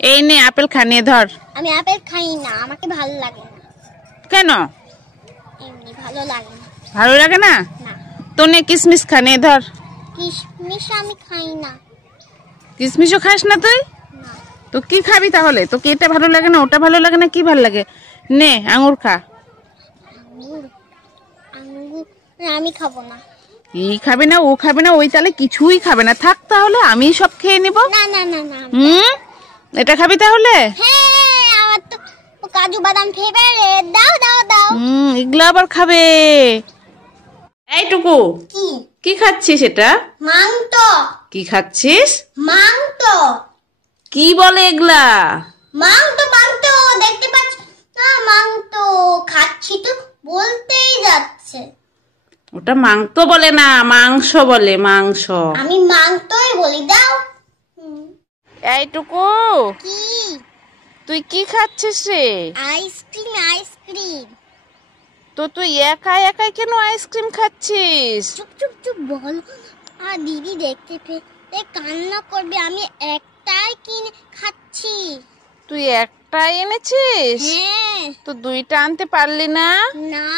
এই নে আপেল খা, নিয়ে ধর। আমি আপেল খাই না, আমাকে ভালো লাগে না। কেন? এমনি ভালো লাগে না। ভালো লাগে না? না। তো নে কিশমিশ খা, নিয়ে ধর। কিশমিশ আমি খাই না। কিশমিশও খাস না তুই? না। তো কি খাবি তাহলে? তোকে এটা ভালো লাগে না, ওটা ভালো লাগে না, কি ভালো লাগে? নে আঙুর খা। আঙ্গুর? আঙ্গুর আমি খাবো না। এই খাবে না, ও খাবে না, ওই তাহলে কিছুই খাবে না। থাক তাহলে আমি সব খেয়ে নিব। না না না না। এটা খাবি তাহলে? হ্যাঁ, আমার তো কাজু বাদাম ফেভারিট। দাও দাও দাও। এগুলা আবার খাবে? এইটুকু কি? কি খাচ্ছিস এটা? মাংস। কি খাচ্ছিস? মাংস। কি বলে এগুলা? মাংস মাংস, দেখতে পাচ্ছ না? মাংস খাচ্ছি তো, বলতেই যাচ্ছে। ওটা মাংস বলে না, মাংস বলে, মাংস। আমি মাংসই বলি। দাও। এইটুকু কি? তুই কি খাচ্ছিস রে? Ice cream ice cream. তো তুই একাই একাই কেন আইসক্রিম খাচ্ছিস? চুপ চুপ চুপ বল। আর দিদি দেখতে পেয়ে কান্না করবে। আমি একটাই কিনে খাচ্ছি। তুই একটাই এনেছিস? হ্যাঁ। তো দুইটা আনতে পারলি না? না।